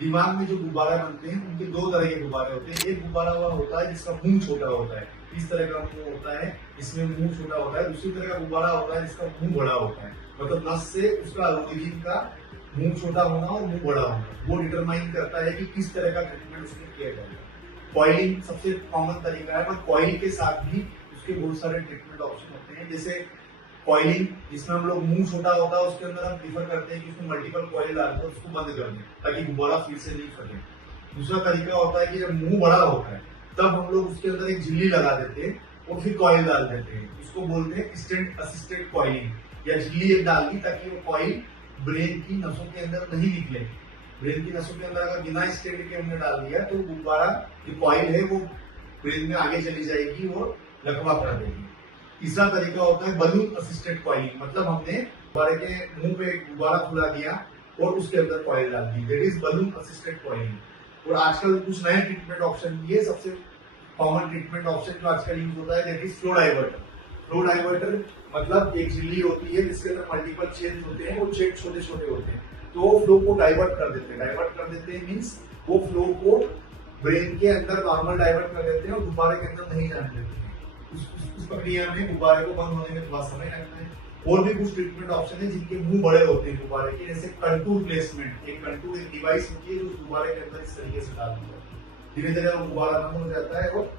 दिमाग में जो गुब्बारा बनते हैं उनके दो तरह के गुब्बारे होते हैं। एक गुब्बारा वह होता है जिसका मुंह छोटा होता है, इस तरह का मुंह होता है, इसमें मुंह छोटा होता है। दूसरी तरह का गुब्बारा होता है जिसका मुंह बड़ा होता है, मतलब नस से उसका ओरिजिन का मुंह छोटा होना और मुंह बड़ा होना, वो डिटरमाइन करता है कि किस तरह का ट्रीटमेंट उसमें किया जाएगा। कॉइलिंग सबसे कॉमन तरीका है, पर कॉइल के साथ भी उसके बहुत सारे ट्रीटमेंट ऑप्शन होते हैं। जैसे कॉइलिंग, जिसमें हम लोग मुंह छोटा होता है उसके अंदर हम प्रीफर करते हैं कि उसमें मल्टीपल कॉइल डालकर उसको बंद कर दें ताकि गुब्बारा फिर से नहीं फटे। दूसरा तरीका होता है कि जब मुंह बड़ा होता है तब हम लोग उसके अंदर एक झिल्ली लगा देते हैं और फिर कॉइल डाल देते हैं। उसको बोलते हैं स्टेंट असिस्टेड कॉइलिंग, या झिल्ली एक डाल दी ताकि वो कॉइल ब्रेन की नसों के अंदर नहीं निकले। ब्रेन की नसों के अंदर अगर बिना स्टेंट के हमने डाल दिया तो गुब्बारा जो कॉइल है वो ब्रेन में आगे चली जाएगी और लकवा कर देगी। तीसरा तरीका होता है बलून असिस्टेड कॉइलिंग, मतलब हमने गुब्बारे के मुंह पे एक गुब्बारा खुला दिया और उसके अंदर कॉइल डाल दी, that is balloon assisted coiling. और आजकल कुछ नए ट्रीटमेंट ऑप्शन भी है। सबसे कॉमन ट्रीटमेंट ऑप्शन जो आजकल यूज होता है that is flow diverter. Flow diverter मतलब एक झिल्ली होती है जिसके अंदर मल्टीपल चेन्स होते हैं, वो चेन छोटे छोटे होते हैं, तो वो फ्लो को डाइवर्ट कर देते हैं। डाइवर्ट कर देते हैं मीन्स वो फ्लो को ब्रेन के अंदर नॉर्मल डाइवर्ट कर देते हैं और गुब्बारे के अंदर नहीं जाने देते हैं। उस प्रक्रिया में गुब्बारे को बंद होने में थोड़ा समय लगता है। और भी कुछ ट्रीटमेंट ऑप्शन है जिनके मुंह बड़े होते हैं गुब्बारे के, जैसे कंटूर प्लेसमेंट। एक कंटूर एक डिवाइस होती है जो गुब्बारे के अंदर इस तरीके से डालती है, धीरे धीरे वो गुब्बारा बंद हो जाता है और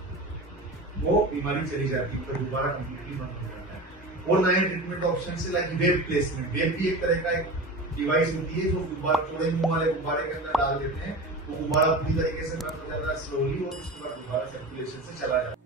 वो बीमारी चली जाती है, तो गुब्बारा कंप्लीटली बंद हो जाता है। और नए ट्रीटमेंट ऑप्शन से लाइक वेब प्लेसमेंट। वेब भी एक तरह का एक डिवाइस होती है जो गुब्बारा थोड़े मुंह वाले गुब्बारे के अंदर डाल देते हैं, वो गुब्बारा पूरी तरीके से बंद हो जाता है स्लोली, और उसके बाद गुब्बारा सर्कुलेशन से चला जाता है।